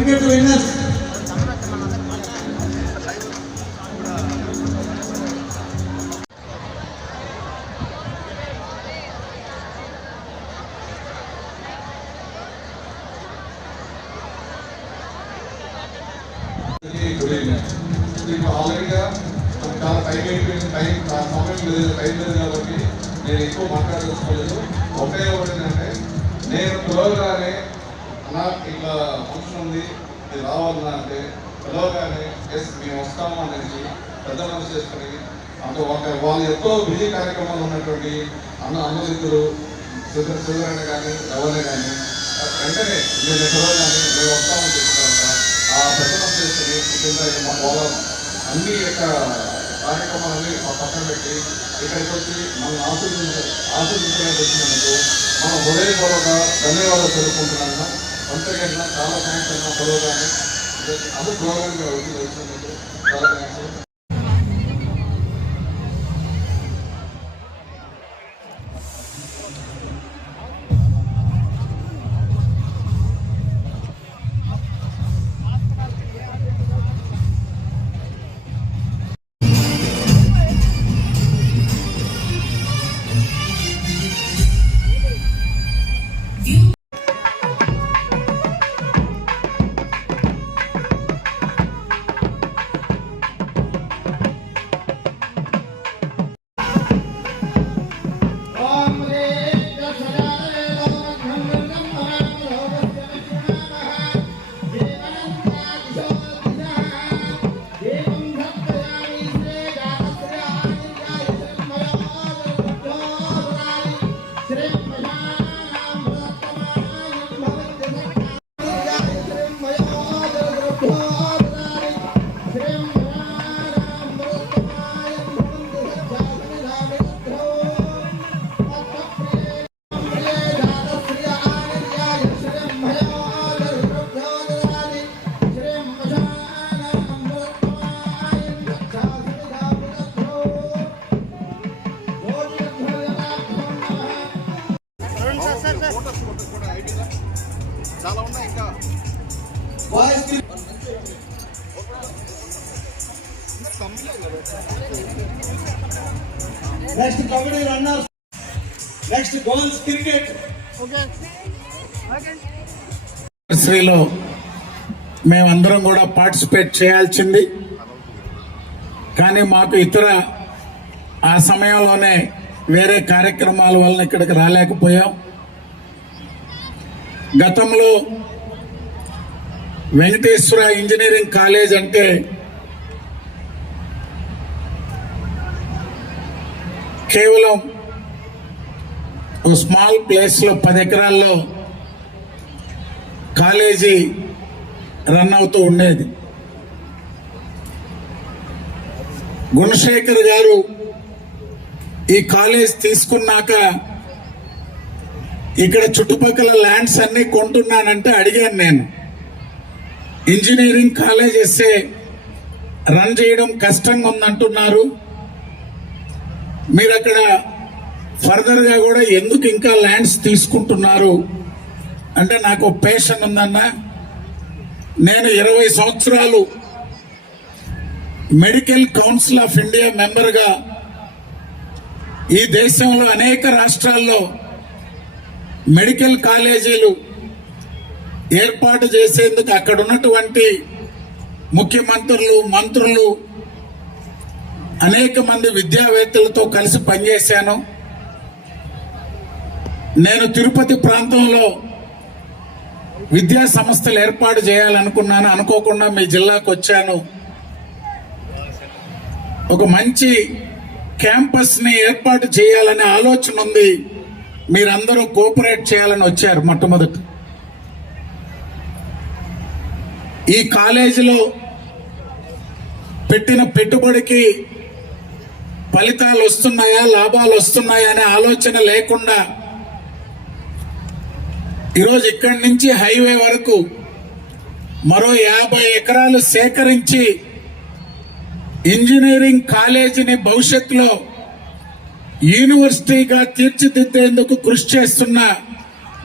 Cricket winners ఆల్రెడీగా చాలా time అయిపోయింది, సమయం లేదు, టైం లేదు కాబట్టి నేను ఎక్కువ మాట్లాడదలుచుకోలేదు. ఒకటే ఏంటంటే నేను పిలవగానే అన్నా ఇట్లా ఫంక్షన్ ఉంది ఇది రావాలన్నా అంటే పిలవగానే ఎస్ మేము వస్తాము అనేసి పెద్ద మనసు చేసుకుని అంటే వాళ్ళు ఎంతో బిజీ కార్యక్రమాలు ఉన్నటువంటి అన్నమిత్రులు సుధరణ కానీ ఎవరిని కానీ వెంటనే నేను పిలవగానే మేము వస్తామని చెప్తున్నారంట. ఆ పెద్ద మనసు చేసుకుని మా పొలం అన్ని యొక్క కార్యక్రమాలని పక్కన పెట్టి ఇక్కడికి వచ్చి మనం ఆశీర్వదించడానికి వచ్చినందుకు మనం హృదయపూర్వక ధన్యవాదాలు తెలుపుకుంటున్నాను. అంతేకాకుండా చాలా థ్యాంక్స్ అన్న పిలవగానే అసలు ప్రోగ్రామ్గా వచ్చినందుకు చాలా థ్యాంక్స్. చాలా ఉన్నాయి ఇంకా next kabaddi runners, next goals cricket. శ్రీలో మేమందరం కూడా పార్టిసిపేట్ చేయాల్సింది, కానీ మాకు ఇతర ఆ సమయంలోనే వేరే కార్యక్రమాల వలన ఇక్కడికి రాలేకపోయాం. గతంలో వెంకటేశ్వర ఇంజనీరింగ్ కాలేజ్ అంటే కేవలం స్మాల్ ప్లేస్లో 10 ఎకరాల్లో కాలేజీ రన్ అవుతూ ఉండేది. గుణశేఖర్ గారు ఈ కాలేజ్ తీసుకున్నాక ఇక్కడ చుట్టుపక్కల ల్యాండ్స్ అన్ని కొంటున్నానంటే అడిగాను నేను, ఇంజనీరింగ్ కాలేజ్ వేస్తే రన్ చేయడం కష్టంగా ఉందంటున్నారు, మీరు అక్కడ ఫర్దర్గా కూడా ఎందుకు ఇంకా ల్యాండ్స్ తీసుకుంటున్నారు అంటే నాకు పేషన్ ఉందన్నా. నేను 20 సంవత్సరాలు మెడికల్ కౌన్సిల్ ఆఫ్ ఇండియా మెంబర్గా ఈ దేశంలో అనేక రాష్ట్రాల్లో మెడికల్ కాలేజీలు ఏర్పాటు చేసేందుకు అక్కడ ఉన్నటువంటి ముఖ్యమంత్రులు, మంత్రులు, అనేక మంది విద్యావేత్తలతో కలిసి పనిచేశాను. నేను తిరుపతి ప్రాంతంలో విద్యా సంస్థలు ఏర్పాటు చేయాలనుకున్నాను. అనుకోకుండా మీ జిల్లాకు వచ్చాను. ఒక మంచి క్యాంపస్ని ఏర్పాటు చేయాలనే ఆలోచన ఉంది. మీరందరూ కోఆపరేట్ చేయాలని వచ్చారు. మొట్టమొదట ఈ కాలేజీలో పెట్టిన పెట్టుబడికి ఫలితాలు వస్తున్నాయా, లాభాలు వస్తున్నాయా అనే ఆలోచన లేకుండా ఈరోజు ఇక్కడి నుంచి హైవే వరకు మరో 50 ఎకరాలు సేకరించి ఇంజనీరింగ్ కాలేజీని భవిష్యత్తులో యూనివర్సిటీగా తీర్చిదిద్దేందుకు కృషి చేస్తున్న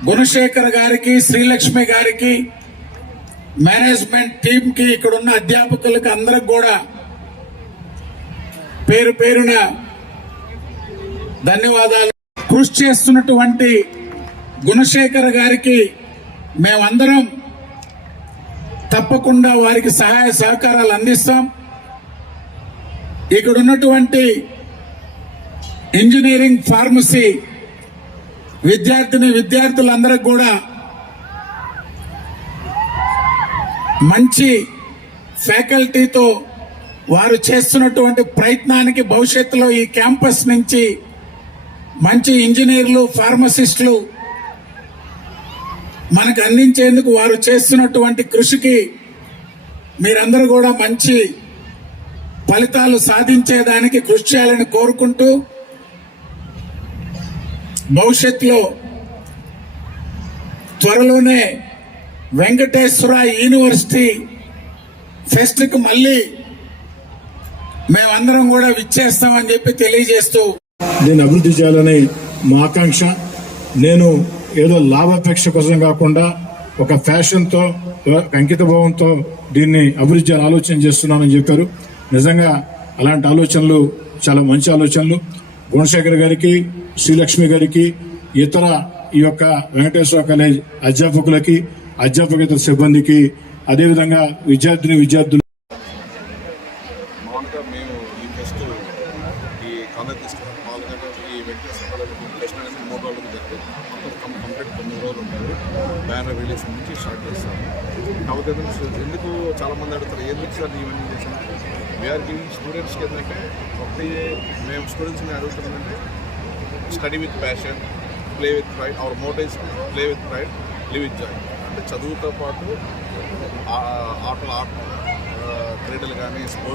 గుణశేఖర్ గారికి, శ్రీలక్ష్మి గారికి, మేనేజ్మెంట్ టీంకి, ఇక్కడున్న అధ్యాపకులకు అందరికి కూడా పేరు పేరున ధన్యవాదాలు. కృషి చేస్తున్నటువంటి గుణశేఖర్ గారికి మేమందరం తప్పకుండా వారికి సహాయ సహకారాలు అందిస్తాం. ఇక్కడ ఉన్నటువంటి ఇంజనీరింగ్, ఫార్మసీ విద్యార్థులందరికీ కూడా మంచి ఫ్యాకల్టీతో వారు చేస్తున్నటువంటి ప్రయత్నానికి భవిష్యత్తులో ఈ క్యాంపస్ నుంచి మంచి ఇంజనీర్లు, ఫార్మసిస్టులు మనకు అందించేందుకు వారు చేస్తున్నటువంటి కృషికి మీరందరూ కూడా మంచి ఫలితాలు సాధించేదానికి కృషి చేయాలని కోరుకుంటూ, భవిష్యత్తులో త్వరలోనే వెంకటేశ్వర యూనివర్సిటీ ఫెస్ట్కి మళ్ళీ మేమందరం కూడా విచ్చేస్తామని చెప్పి తెలియజేస్తూ, దీన్ని అభివృద్ధి చేయాలని మా ఆకాంక్ష. నేను ఏదో లాభాపేక్ష కోసం కాకుండా ఒక ఫ్యాషన్తో, అంకిత భావంతో దీన్ని అభివృద్ధి చేయాలని ఆలోచన చేస్తున్నానని చెప్పారు. నిజంగా అలాంటి ఆలోచనలు చాలా మంచి ఆలోచనలు. గుణశేఖర్ గారికి, శ్రీలక్ష్మి గారికి, ఇతర ఈ యొక్క వెంకటేశ్వర కాలేజ్ అధ్యాపకులకి, అధ్యాపకేతర సిబ్బందికి, అదేవిధంగా విద్యార్థులు మామూలుగా మేము ఈ ఫెస్ట్ ఈ కాలేజ్ తీసుకున్నాం. మామూలుగా ఈ వెంకటేశ్వర కాలేజ్ ఫెస్ట్ అనేది 3 రోజులకు జరుగుతుంది. మొత్తం కంప్లీట్ 9 రోజులు ఉంటారు. బ్యానర్ రిలీజ్ నుంచి స్టార్ట్ చేస్తాము. కాకపోతే ఎందుకు చాలామంది అడుగుతారు, ఎందుకు సార్ ఇవన్నీ చేశాను? వీఆర్ గివింగ్ స్టూడెంట్స్కి ఏంటంటే ఒకటి మేము స్టూడెంట్స్ని అడుగుతున్నామంటే study with passion, play with pride. Our motto play with pride, live with joy. అంటే చదువుతో పాటు ఆటలు క్రీడలు కానీ, స్పోర్ట్స్